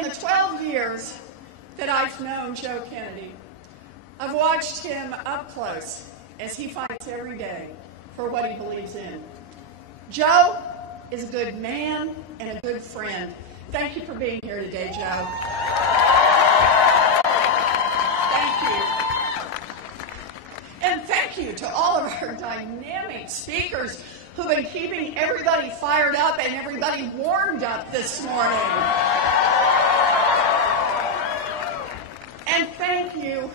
In the 12 years that I've known Joe Kennedy, I've watched him up close as he fights every day for what he believes in. Joe is a good man and a good friend. Thank you for being here today, Joe. Thank you. And thank you to all of our dynamic speakers who've been keeping everybody fired up and everybody warmed up this morning. And thank you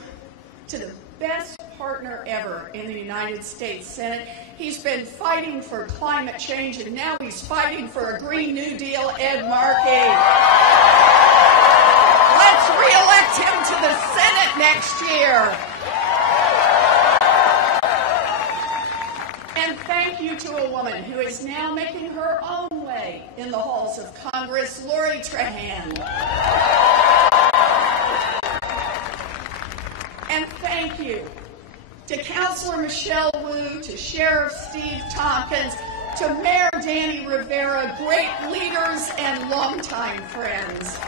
to the best partner ever in the United States Senate. He's been fighting for climate change, and now he's fighting for a Green New Deal, Ed Markey. Let's re-elect him to the Senate next year. And thank you to a woman who is now making her own way in the halls of Congress, Lori Trahan. And thank you to Councilor Michelle Wu, to Sheriff Steve Tompkins, to Mayor Danny Rivera, great leaders and longtime friends.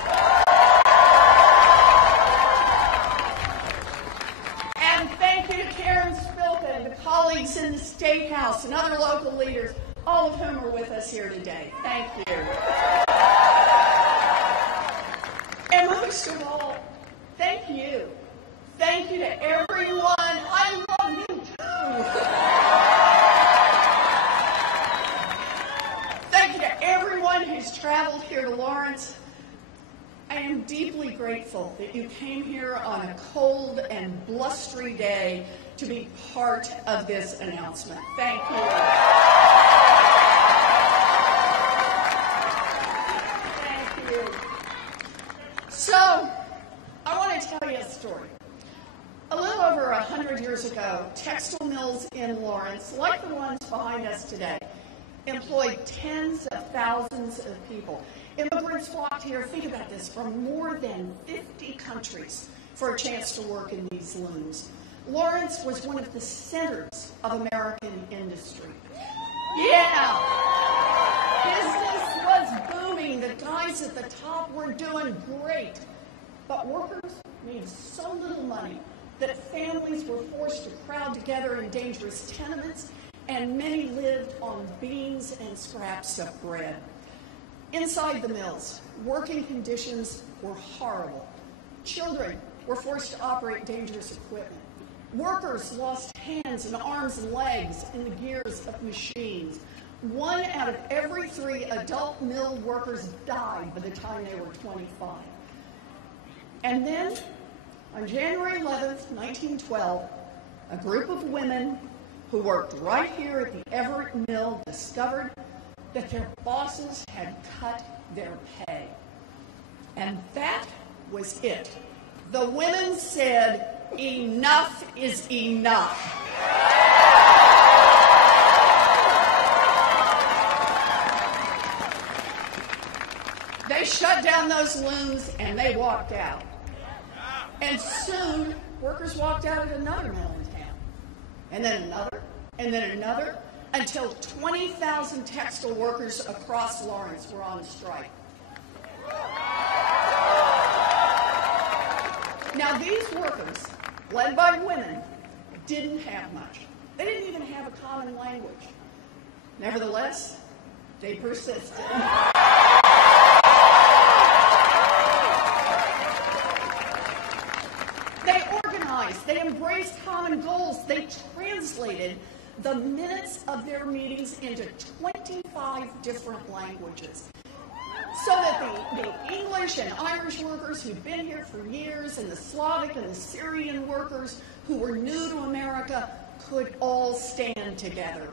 And thank you to Karen Spilkin, the colleagues in the State House and other local leaders, all of whom are with us here today. Thank you. And most of all, thank you. Thank you to everyone. I love you too. Thank you to everyone who's traveled here to Lawrence. I am deeply grateful that you came here on a cold and blustery day to be part of this announcement. Thank you. Thank you. So, I want to tell you a story. A little over 100 years ago, textile mills in Lawrence, like the ones behind us today, employed tens of thousands of people. Immigrants flocked here, think about this, from more than 50 countries for a chance to work in these looms. Lawrence was one of the centers of American industry. Yeah! Business was booming. The guys at the top were doing great. But workers made so little money that families were forced to crowd together in dangerous tenements, and many lived on beans and scraps of bread. Inside the mills, working conditions were horrible. Children were forced to operate dangerous equipment. Workers lost hands and arms and legs in the gears of machines. 1 out of every 3 adult mill workers died by the time they were 25. And then, on January 11th, 1912, a group of women who worked right here at the Everett Mill discovered that their bosses had cut their pay. And that was it. The women said, "Enough is enough." They shut down those looms and they walked out. And soon, workers walked out at another mill in town, and then another, and then another, until 20,000 textile workers across Lawrence were on strike. Now, these workers, led by women, didn't have much. They didn't even have a common language. Nevertheless, they persisted. They organized, they embraced common goals, they translated the minutes of their meetings into 25 different languages. So that the English and Irish workers who'd been here for years, and the Slavic and the Syrian workers who were new to America could all stand together.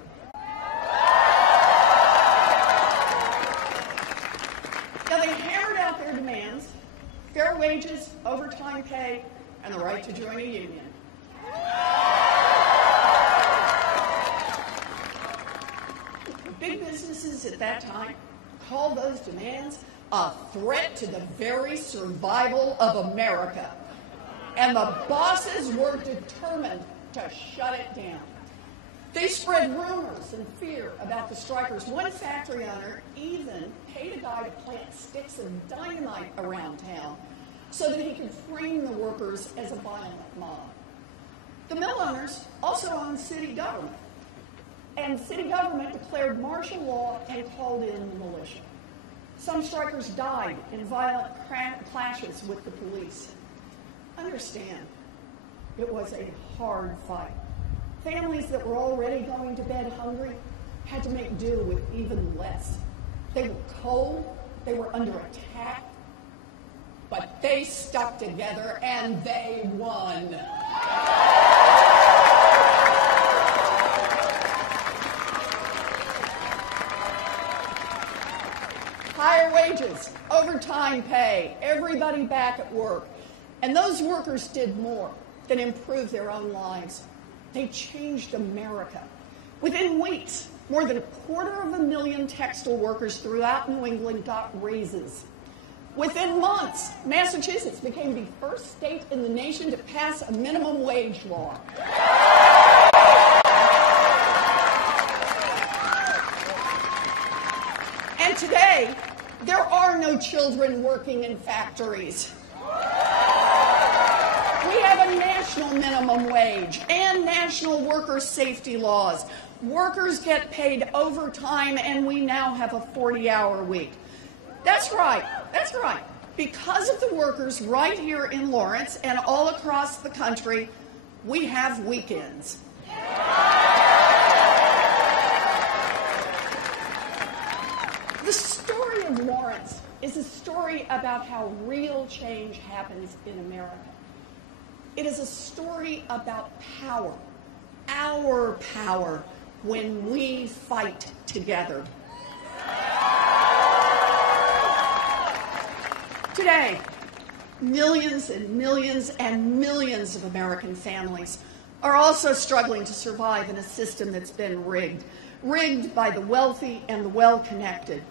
Now they hammered out their demands: fair wages, overtime pay, and the right to join a union. Big businesses at that time called those demands a threat to the very survival of America. And the bosses were determined to shut it down. They spread rumors and fear about the strikers. One factory owner even paid a guy to plant sticks and dynamite around town so that he could frame the workers as a violent mob. The mill owners also owned city government, and city government declared martial law and called in the militia. Some strikers died in violent clashes with the police. Understand, it was a hard fight. Families that were already going to bed hungry had to make do with even less. They were cold, they were under attack, but they stuck together and they won. Higher wages, overtime pay, everybody back at work. And those workers did more than improve their own lives. They changed America. Within weeks, more than 250,000 textile workers throughout New England got raises. Within months, Massachusetts became the first state in the nation to pass a minimum wage law. And today, there are no children working in factories. We have a national minimum wage and national worker safety laws. Workers get paid overtime, and we now have a 40-hour week. That's right. Because of the workers right here in Lawrence and all across the country, we have weekends. The story of Lawrence is a story about how real change happens in America. It is a story about power, our power, when we fight together. Today, millions and millions and millions of American families are also struggling to survive in a system that's been rigged by the wealthy and the well-connected.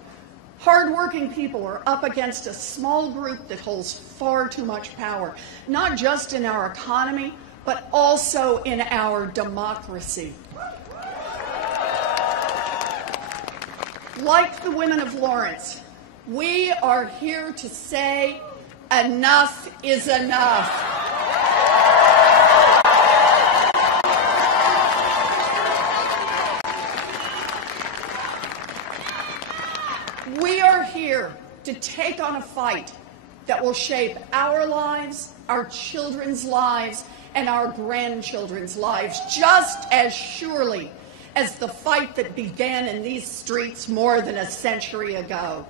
Hard-working people are up against a small group that holds far too much power, not just in our economy, but also in our democracy. Like the women of Lawrence, we are here to say enough is enough. We are here to take on a fight that will shape our lives, our children's lives, and our grandchildren's lives just as surely as the fight that began in these streets more than a century ago.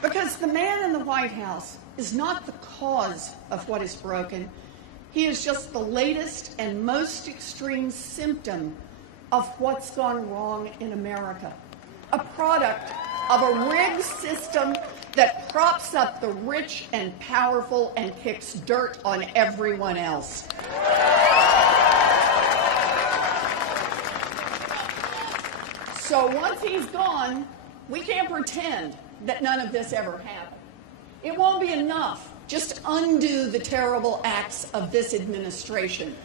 Because the man in the White House is not the cause of what is broken. He is just the latest and most extreme symptom of what's gone wrong in America. A product of a rigged system that props up the rich and powerful and kicks dirt on everyone else. So once he's gone, we can't pretend that none of this ever happened. It won't be enough just to undo the terrible acts of this administration.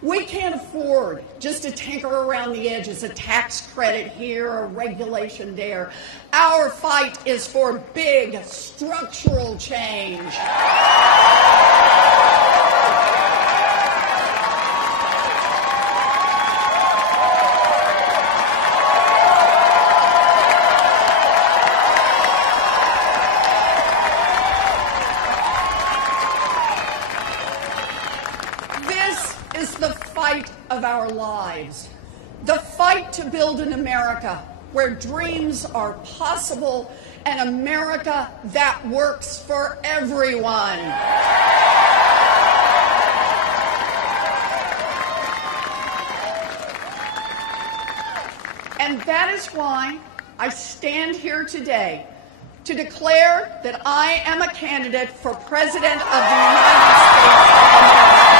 We can't afford just to tinker around the edges, a tax credit here, a regulation there. Our fight is for big structural change. Of our lives, the fight to build an America where dreams are possible, an America that works for everyone. And that is why I stand here today to declare that I am a candidate for President of the United States of America.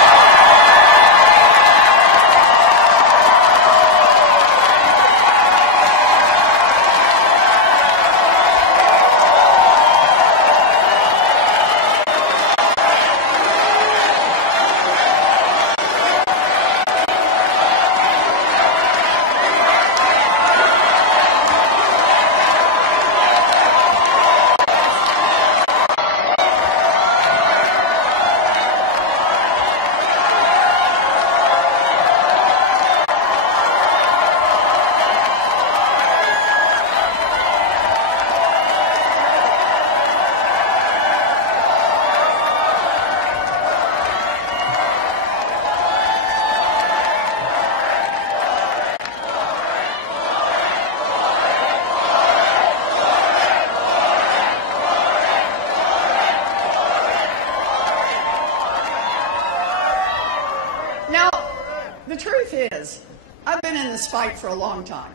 truth is, I've been in this fight for a long time.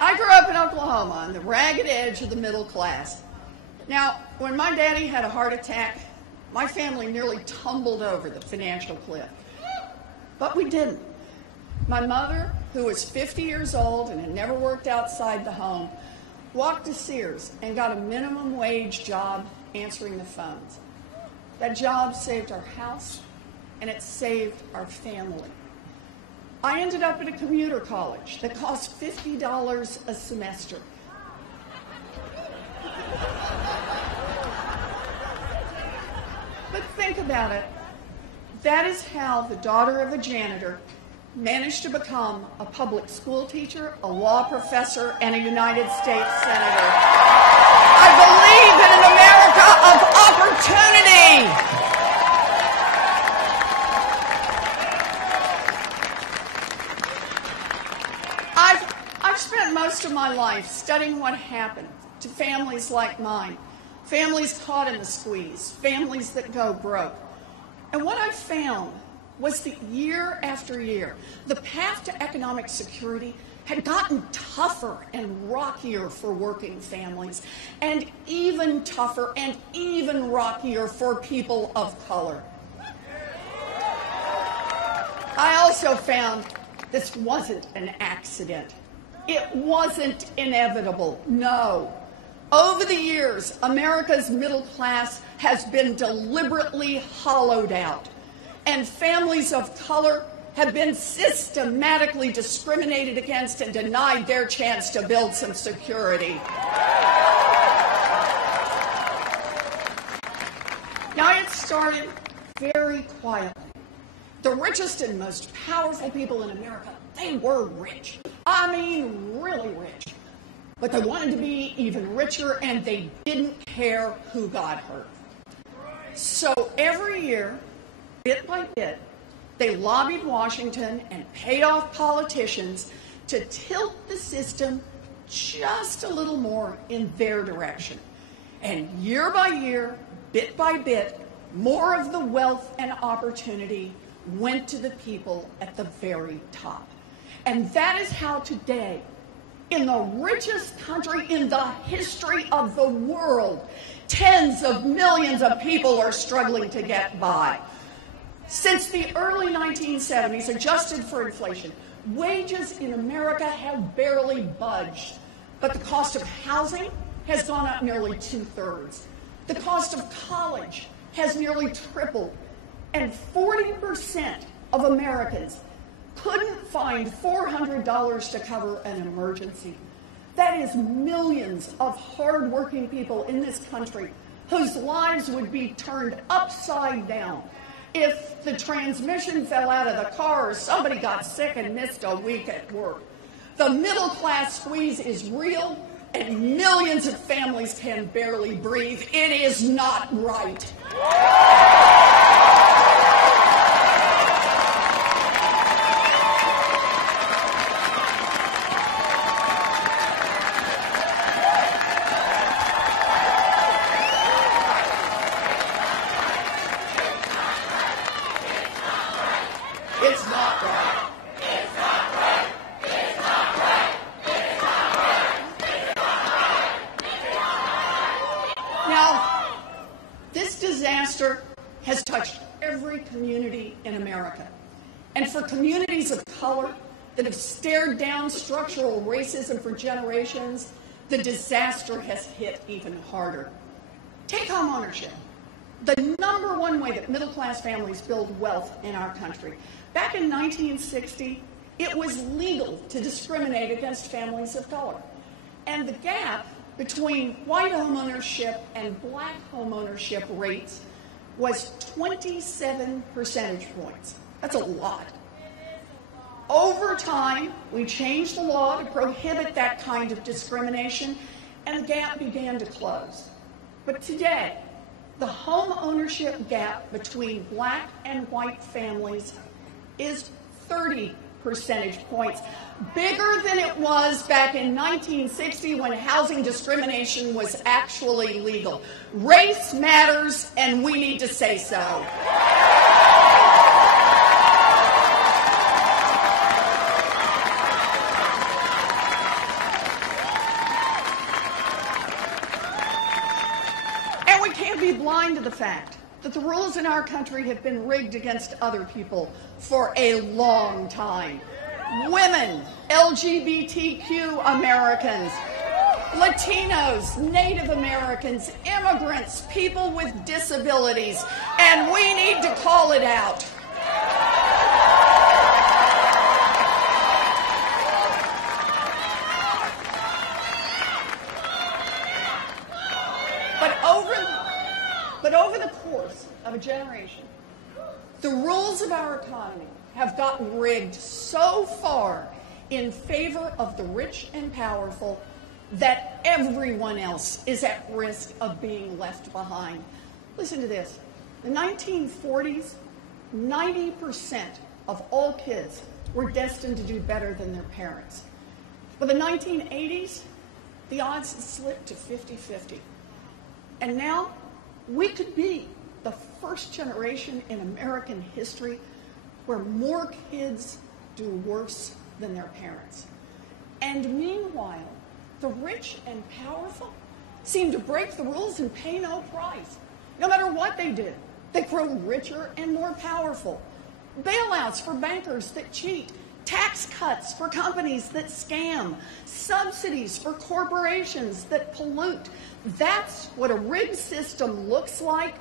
I grew up in Oklahoma on the ragged edge of the middle class. Now, when my daddy had a heart attack, my family nearly tumbled over the financial cliff. But we didn't. My mother, who was 50 years old and had never worked outside the home, walked to Sears and got a minimum wage job answering the phones. That job saved our house, and it saved our family. I ended up at a commuter college that cost $50 a semester. But think about it. That is how the daughter of a janitor managed to become a public school teacher, a law professor, and a United States Senator. I believe in an America of opportunity. I've spent most of my life studying what happened to families like mine, families caught in the squeeze, families that go broke. And what I found was that year after year, the path to economic security had gotten tougher and rockier for working families, and even tougher and even rockier for people of color. I also found this wasn't an accident. It wasn't inevitable, no. Over the years, America's middle class has been deliberately hollowed out, and families of color have been systematically discriminated against and denied their chance to build some security. Now, it started very quietly. The richest and most powerful people in America, they were rich. I mean, really rich. But they wanted to be even richer, and they didn't care who got hurt. So every year, bit by bit, they lobbied Washington and paid off politicians to tilt the system just a little more in their direction. And year by year, bit by bit, more of the wealth and opportunity went to the people at the very top. And that is how today, in the richest country in the history of the world, tens of millions of people are struggling to get by. Since the early 1970s, adjusted for inflation, wages in America have barely budged, but the cost of housing has gone up nearly 2/3. The cost of college has nearly tripled, and 40% of Americans couldn't find $400 to cover an emergency. That is millions of hardworking people in this country whose lives would be turned upside down if the transmission fell out of the car or somebody got sick and missed a week at work. The middle class squeeze is real, and millions of families can barely breathe. It is not right. Has touched every community in America. And for communities of color that have stared down structural racism for generations, the disaster has hit even harder. Take home ownership, the number one way that middle-class families build wealth in our country. Back in 1960, it was legal to discriminate against families of color. And the gap between white homeownership and black homeownership rates was 27 percentage points. That's a lot. Over time, we changed the law to prohibit that kind of discrimination, and the gap began to close. But today, the home ownership gap between black and white families is 30 percentage points, bigger than it was back in 1960 when housing discrimination was actually legal. Race matters, and we need to say so. fact that the rules in our country have been rigged against other people for a long time. Women, LGBTQ Americans, Latinos, Native Americans, immigrants, people with disabilities, and we need to call it out. But over the course of a generation, the rules of our economy have gotten rigged so far in favor of the rich and powerful that everyone else is at risk of being left behind. Listen to this. In the 1940s, 90% of all kids were destined to do better than their parents. By the 1980s, the odds had slipped to 50-50. And now, we could be the first generation in American history where more kids do worse than their parents. And meanwhile, the rich and powerful seem to break the rules and pay no price. No matter what they do, they grow richer and more powerful. Bailouts for bankers that cheat, tax cuts for companies that scam, subsidies for corporations that pollute. That's what a rigged system looks like.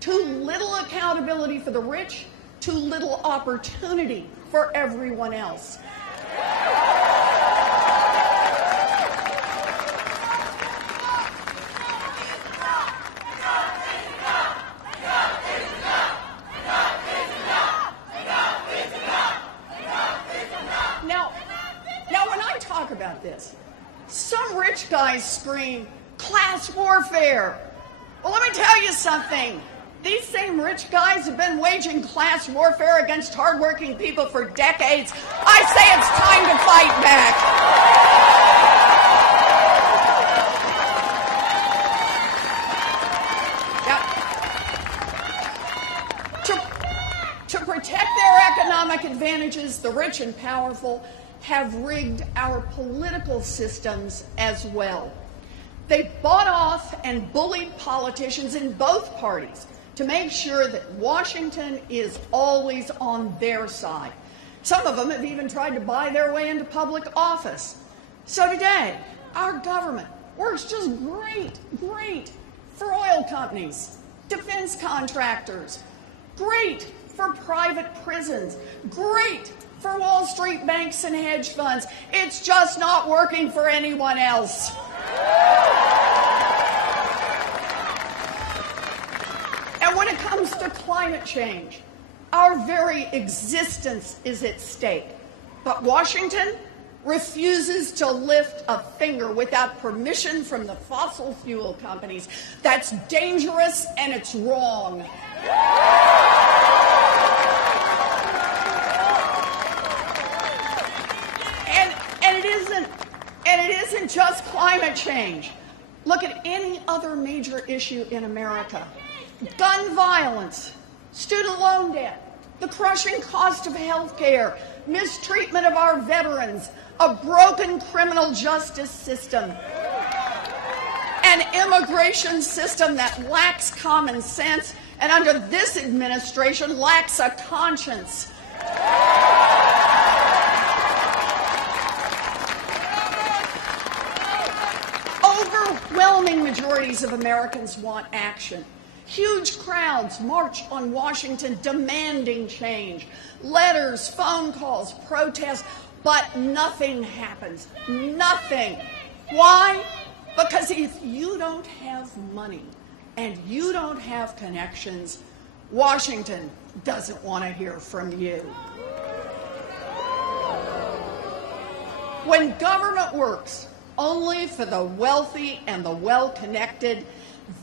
Too little accountability for the rich, too little opportunity for everyone else. Now when I talk about this, some rich guys scream, class warfare. Well, let me tell you something. These same rich guys have been waging class warfare against hardworking people for decades. I say it's time to fight back. To protect their economic advantages, the rich and powerful have rigged our political systems as well. They bought off and bullied politicians in both parties to make sure that Washington is always on their side. Some of them have even tried to buy their way into public office. So today, our government works just great for oil companies, defense contractors, great for private prisons, great for Wall Street banks and hedge funds. It's just not working for anyone else. And when it comes to climate change, our very existence is at stake. But Washington refuses to lift a finger without permission from the fossil fuel companies. That's dangerous and it's wrong. And it isn't just climate change. Look at any other major issue in America. Gun violence, student loan debt, the crushing cost of health care, mistreatment of our veterans, a broken criminal justice system, an immigration system that lacks common sense and under this administration lacks a conscience. Overwhelming majorities of Americans want action. Huge crowds march on Washington demanding change. Letters, phone calls, protests, but nothing happens. Nothing. Why? Because if you don't have money and you don't have connections, Washington doesn't want to hear from you. When government works only for the wealthy and the well-connected,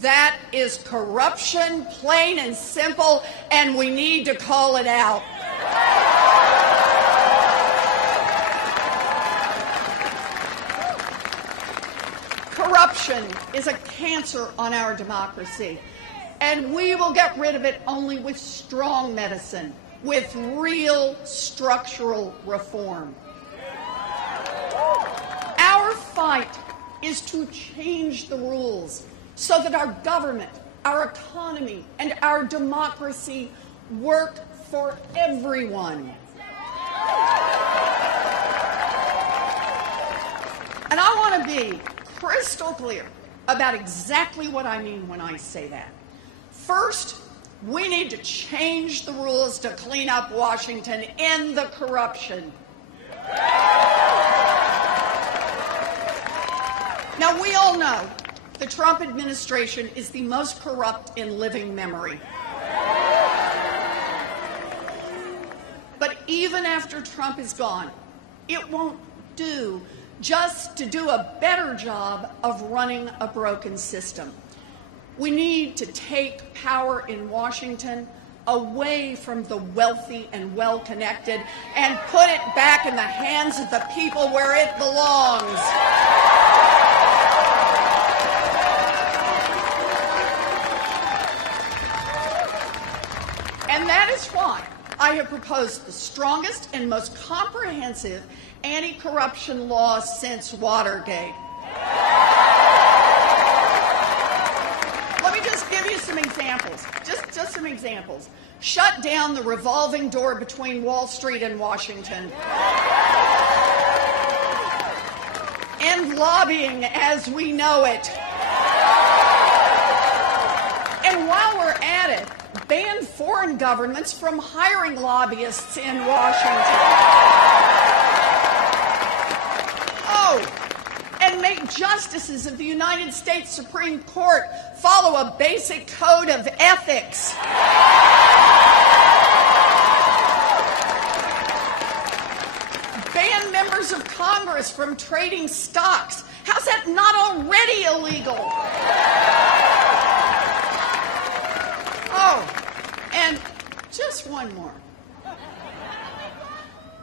that is corruption, plain and simple, and we need to call it out. Corruption is a cancer on our democracy, and we will get rid of it only with strong medicine, with real structural reform. Our fight is to change the rules so that our government our economy, and our democracy work for everyone. And I want to be crystal clear about exactly what I mean when I say that. First, we need to change the rules to clean up Washington, end the corruption. Now, we all know the Trump administration is the most corrupt in living memory. But even after Trump is gone, it won't do just to do a better job of running a broken system. We need to take power in Washington away from the wealthy and well-connected and put it back in the hands of the people where it belongs. And that is why I have proposed the strongest and most comprehensive anti-corruption law since Watergate. Let me just give you some examples, just some examples. Shut down the revolving door between Wall Street and Washington. End lobbying as we know it. And while we're at it, ban foreign governments from hiring lobbyists in Washington. And make justices of the United States Supreme Court follow a basic code of ethics. Ban members of Congress from trading stocks. How's that not already illegal? Oh, and just one more.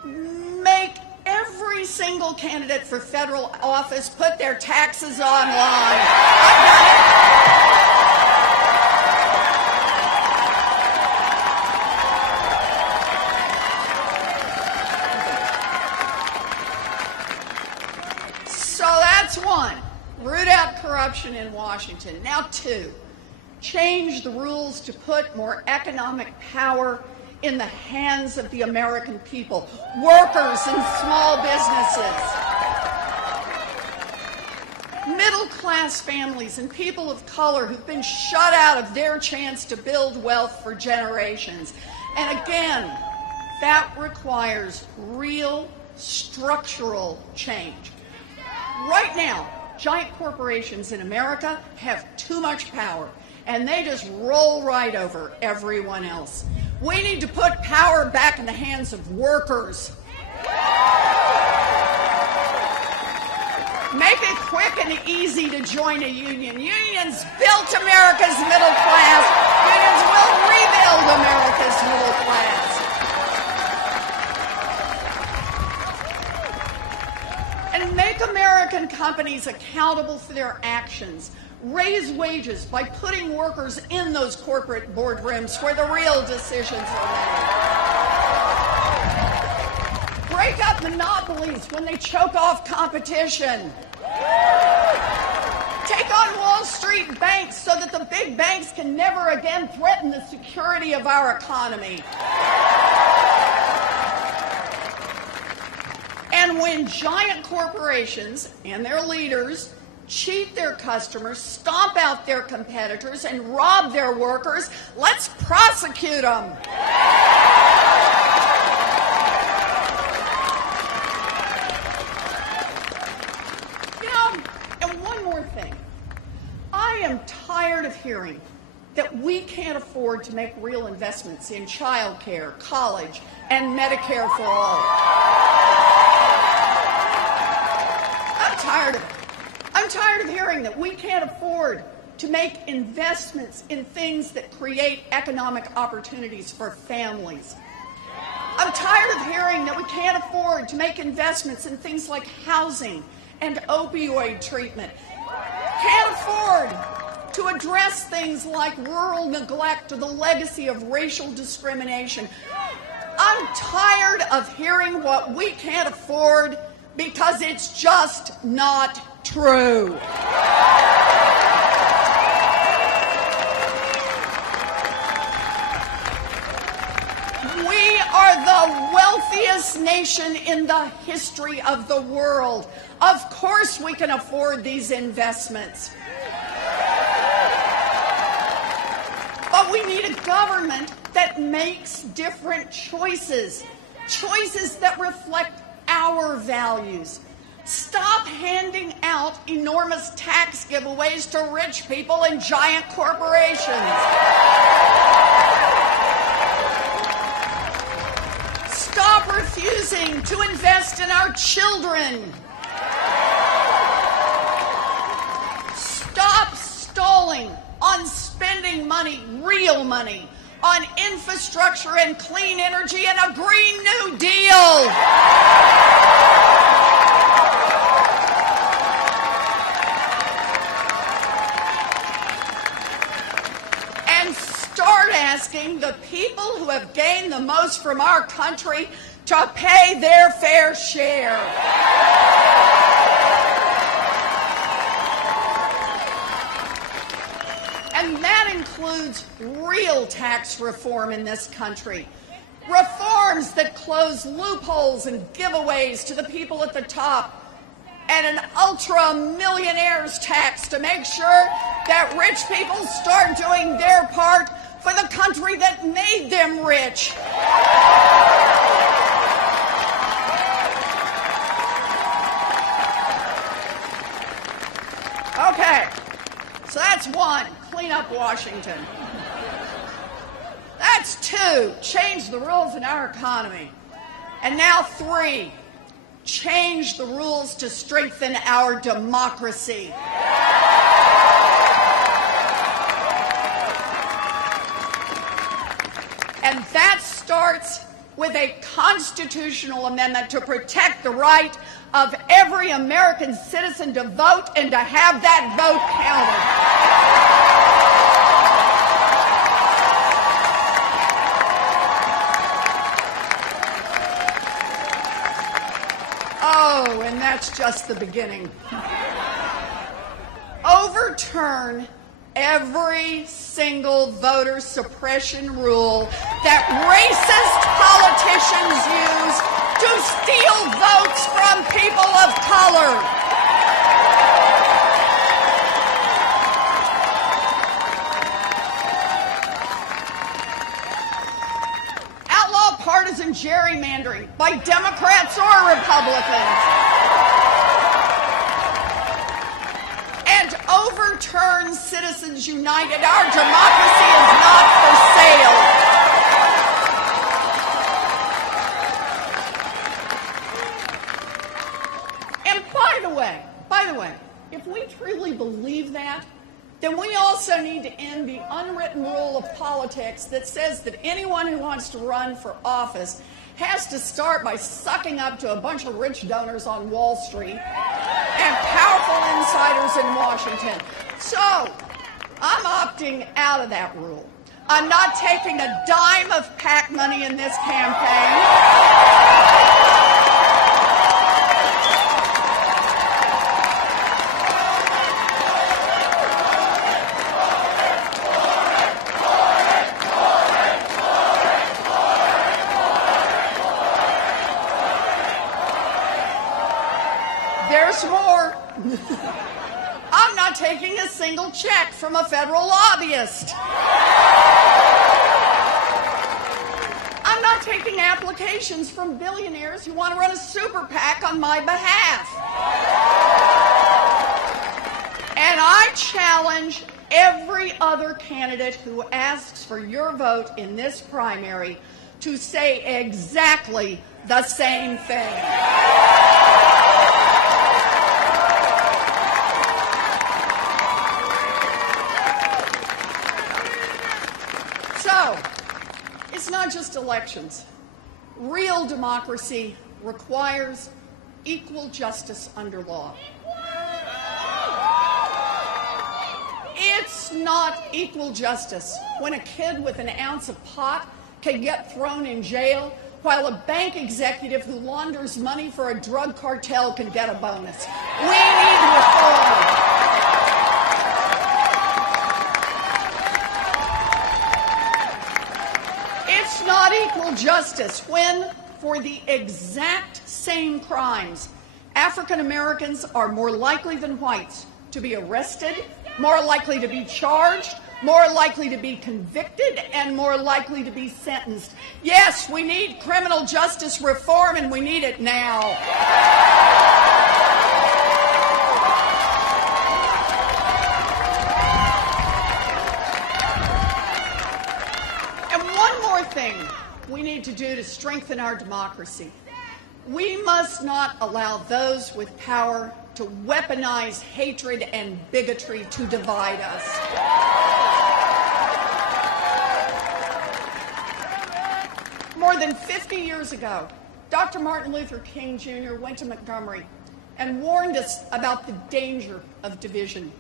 Make every single candidate for federal office put their taxes online. So that's one. Root out corruption in Washington. Now two. Change the rules to put more economic power in the hands of the American people, workers and small businesses. Middle-class families and people of color who've been shut out of their chance to build wealth for generations. And again, that requires real structural change. Right now, giant corporations in America have too much power, and they just roll right over everyone else. We need to put power back in the hands of workers. Make it quick and easy to join a union. Unions built America's middle class. Unions will rebuild America's middle class. And make American companies accountable for their actions. Raise wages by putting workers in those corporate boardrooms where the real decisions are made. Break up monopolies when they choke off competition. Take on Wall Street banks so that the big banks can never again threaten the security of our economy. And when giant corporations and their leaders cheat their customers, stomp out their competitors, and rob their workers, let's prosecute them. You know, and one more thing. I am tired of hearing that we can't afford to make real investments in child care, college, and Medicare for all. I'm tired of it. I'm tired of hearing that we can't afford to make investments in things that create economic opportunities for families. I'm tired of hearing that we can't afford to make investments in things like housing and opioid treatment. Can't afford to address things like rural neglect or the legacy of racial discrimination. I'm tired of hearing what we can't afford because it's just not true. We are the wealthiest nation in the history of the world. Of course we can afford these investments. But we need a government that makes different choices, choices that reflect our values. Stop handing out enormous tax giveaways to rich people and giant corporations. Stop refusing to invest in our children. Stop stalling on spending money, real money, on infrastructure and clean energy and a Green New Deal. And start asking the people who have gained the most from our country to pay their fair share. And that includes real tax reform in this country. Reforms that close loopholes and giveaways to the people at the top, and an ultra-millionaires tax to make sure that rich people start doing their part for the country that made them rich. Okay, so that's one, clean up Washington. That's two, change the rules in our economy. And now three, change the rules to strengthen our democracy. And that starts with a constitutional amendment to protect the right of every American citizen to vote and to have that vote counted. Oh, and that's just the beginning. Overturn every single voter suppression rule that racist politicians use to steal votes from people of color. Outlaw partisan gerrymandering by Democrats or Republicans. And overturn Citizens United. Our democracy is not for sale. And by the way, if we truly believe that, then we also need to end the unwritten rule of politics that says that anyone who wants to run for office has to start by sucking up to a bunch of rich donors on Wall Street and powerful insiders in Washington. So, I'm opting out of that rule. I'm not taking a dime of PAC money in this campaign. There's more. I'm not taking a single check from a federal lobbyist. I'm not taking applications from billionaires who want to run a super PAC on my behalf. And I challenge every other candidate who asks for your vote in this primary to say exactly the same thing. So, it's not just elections. Real democracy requires equal justice under law. It's not equal justice when a kid with an ounce of pot can get thrown in jail while a bank executive who launders money for a drug cartel can get a bonus. We need reform. It's not equal justice when, for the exact same crimes, African Americans are more likely than whites to be arrested, more likely to be charged, more likely to be convicted, and more likely to be sentenced. Yes, we need criminal justice reform, and we need it now. And one more thing we need to do to strengthen our democracy. We must not allow those with power to weaponize hatred and bigotry to divide us. More than 50 years ago, Dr. Martin Luther King Jr. went to Montgomery and warned us about the danger of division.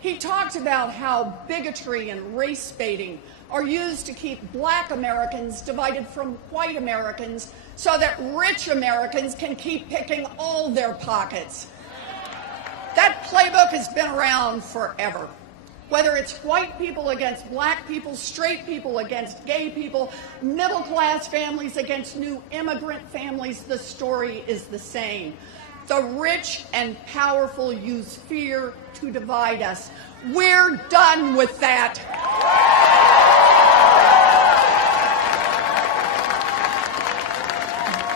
He talked about how bigotry and race baiting are used to keep black Americans divided from white Americans so that rich Americans can keep picking all their pockets. That playbook has been around forever. Whether it's white people against black people, straight people against gay people, middle-class families against new immigrant families, the story is the same. The rich and powerful use fear to divide us. We're done with that.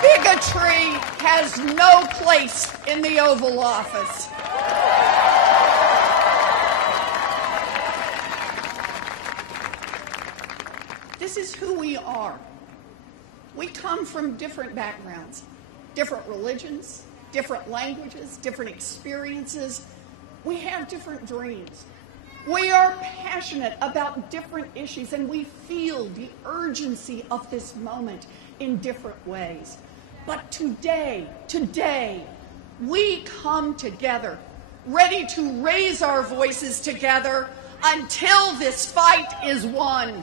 Bigotry has no place in the Oval Office. This is who we are. We come from different backgrounds, different religions, different languages, different experiences. We have different dreams. We are passionate about different issues, and we feel the urgency of this moment in different ways. But today, we come together, ready to raise our voices together until this fight is won.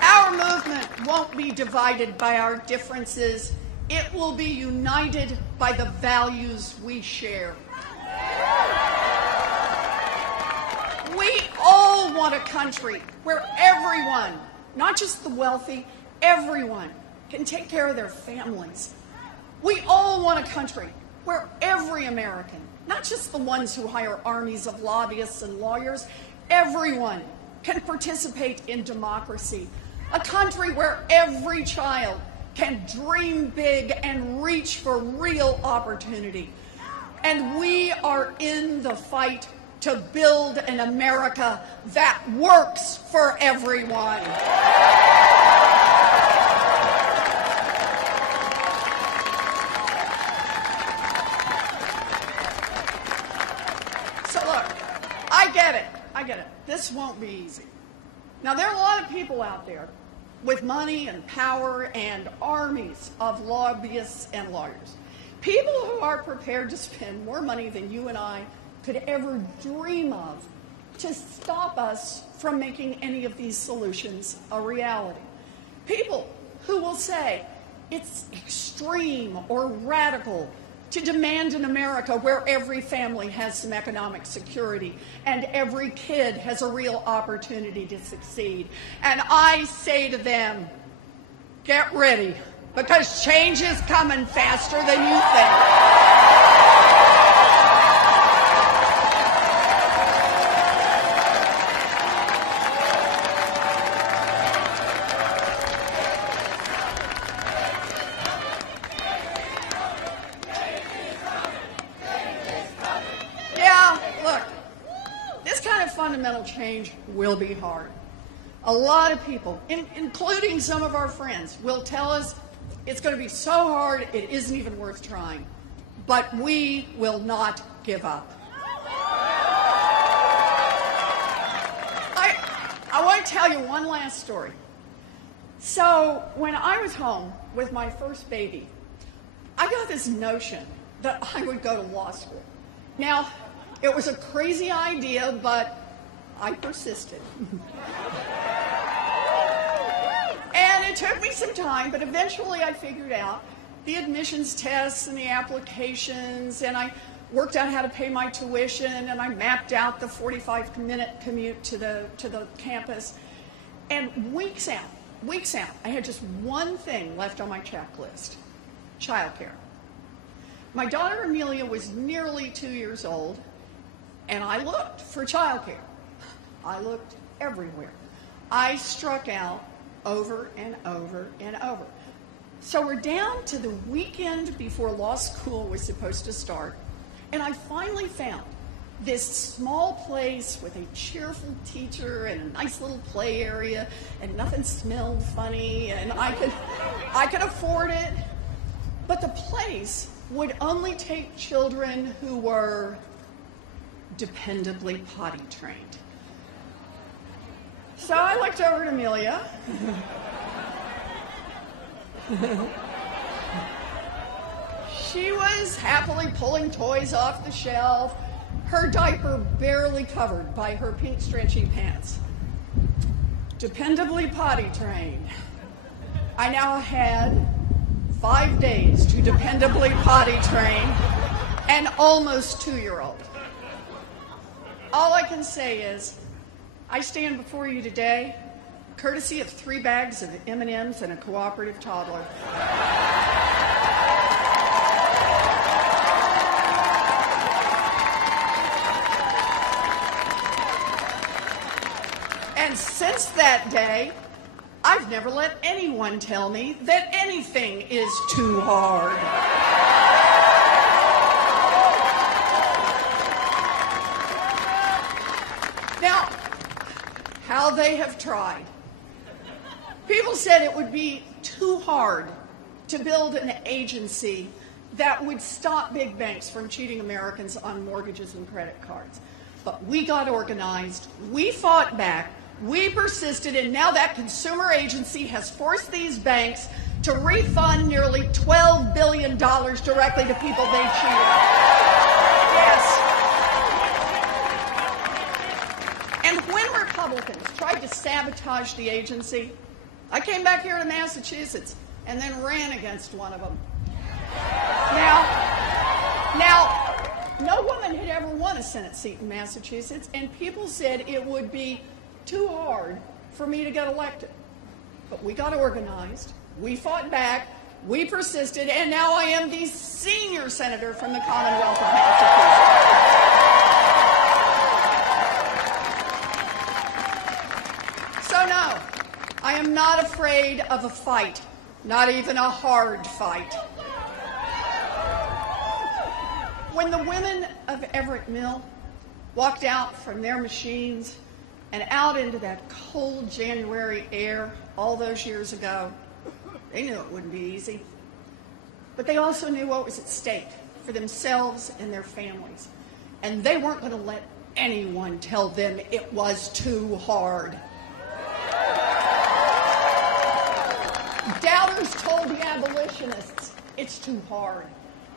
Our movement won't be divided by our differences. It will be united by the values we share. We all want a country where everyone, not just the wealthy, everyone can take care of their families. We all want a country where every American, not just the ones who hire armies of lobbyists and lawyers, everyone can participate in democracy. A country where every child can dream big and reach for real opportunity. And we are in the fight to build an America that works for everyone. So look, I get it. This won't be easy. Now, there are a lot of people out there with money and power and armies of lobbyists and lawyers. People who are prepared to spend more money than you and I could ever dream of to stop us from making any of these solutions a reality. People who will say it's extreme or radical to demand an America where every family has some economic security and every kid has a real opportunity to succeed. And I say to them, get ready, because change is coming faster than you think. Fundamental change will be hard. A lot of people, including some of our friends, will tell us it's going to be so hard it isn't even worth trying. But we will not give up. I want to tell you one last story. So when I was home with my first baby, I got this notion that I would go to law school. Now, it was a crazy idea, but I persisted. And it took me some time, but eventually I figured out the admissions tests and the applications, and I worked out how to pay my tuition, and I mapped out the 45-minute commute to the campus. And weeks out, I had just one thing left on my checklist: childcare. My daughter Amelia was nearly 2 years old, and I looked for childcare. I looked everywhere. I struck out over and over and over. So we're down to the weekend before law school was supposed to start, and I finally found this small place with a cheerful teacher and a nice little play area, and nothing smelled funny, and I could afford it. But the place would only take children who were dependably potty trained. So I looked over at Amelia. She was happily pulling toys off the shelf, her diaper barely covered by her pink stretchy pants. Dependably potty trained. I now had 5 days to dependably potty train an almost 2-year-old. All I can say is, I stand before you today courtesy of 3 bags of M&Ms and a cooperative toddler. And since that day, I've never let anyone tell me that anything is too hard. Now, how they have tried. People said it would be too hard to build an agency that would stop big banks from cheating Americans on mortgages and credit cards. But we got organized, we fought back, we persisted, and now that consumer agency has forced these banks to refund nearly $12 billion directly to people they cheated. Yes. And when Republicans tried to sabotage the agency, I came back here to Massachusetts and then ran against one of them. Now, no woman had ever won a Senate seat in Massachusetts, and people said it would be too hard for me to get elected. But we got organized, we fought back, we persisted, and now I am the senior senator from the Commonwealth of Massachusetts. So no, I am not afraid of a fight, not even a hard fight. When the women of Everett Mill walked out from their machines and out into that cold January air all those years ago, they knew it wouldn't be easy. But they also knew what was at stake for themselves and their families. And they weren't going to let anyone tell them it was too hard. Doubters told the abolitionists, it's too hard.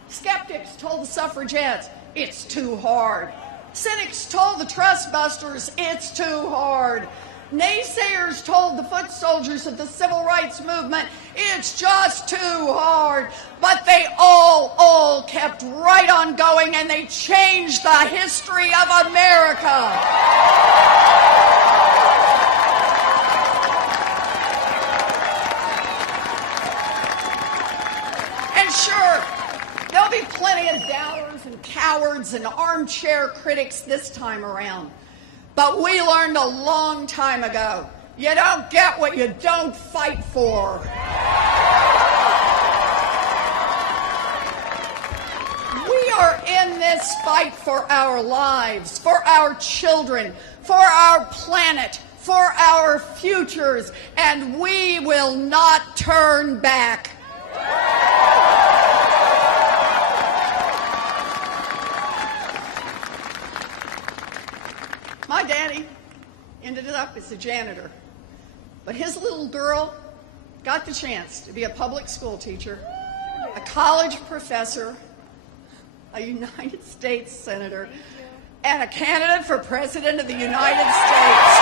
Skeptics told the suffragettes, it's too hard. Cynics told the trust busters, it's too hard. Naysayers told the foot soldiers of the civil rights movement, it's just too hard. But they all kept right on going, and they changed the history of America. And sure, there'll be plenty of doubters and cowards and armchair critics this time around. But we learned a long time ago, you don't get what you don't fight for. We are in this fight for our lives, for our children, for our planet, for our futures, and we will not turn back. My daddy ended up as a janitor, but his little girl got the chance to be a public school teacher, a college professor, a United States senator, and a candidate for president of the United States.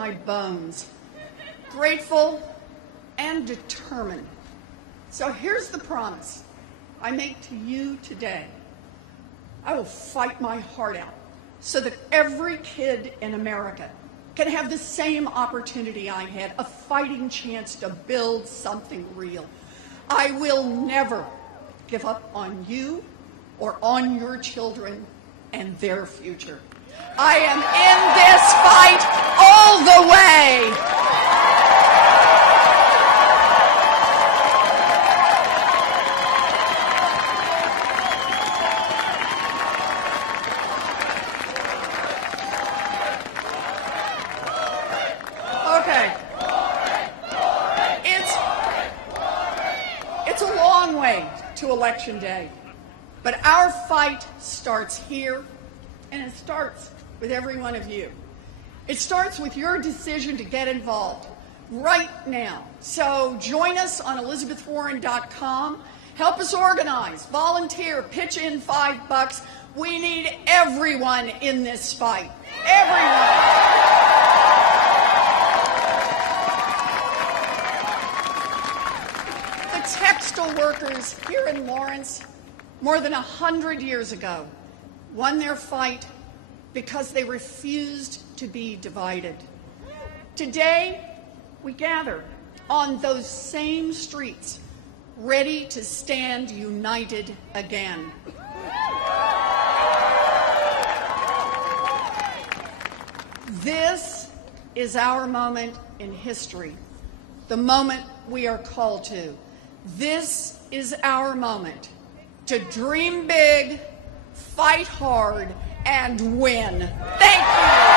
my bones. Grateful and determined. So here's the promise I make to you today. I will fight my heart out so that every kid in America can have the same opportunity I had, a fighting chance to build something real. I will never give up on you or on your children and their future. I am in this fight all the way. Okay. It's a long way to Election Day, but our fight starts here, and it starts with every one of you. It starts with your decision to get involved right now. So join us on ElizabethWarren.com. Help us organize, volunteer, pitch in $5. We need everyone in this fight. Everyone. Textile workers here in Lawrence, more than 100 years ago, won their fight because they refused to be divided. Today, we gather on those same streets, ready to stand united again. This is our moment in history, the moment we are called to. This is our moment to dream big, fight hard, and win. Thank you.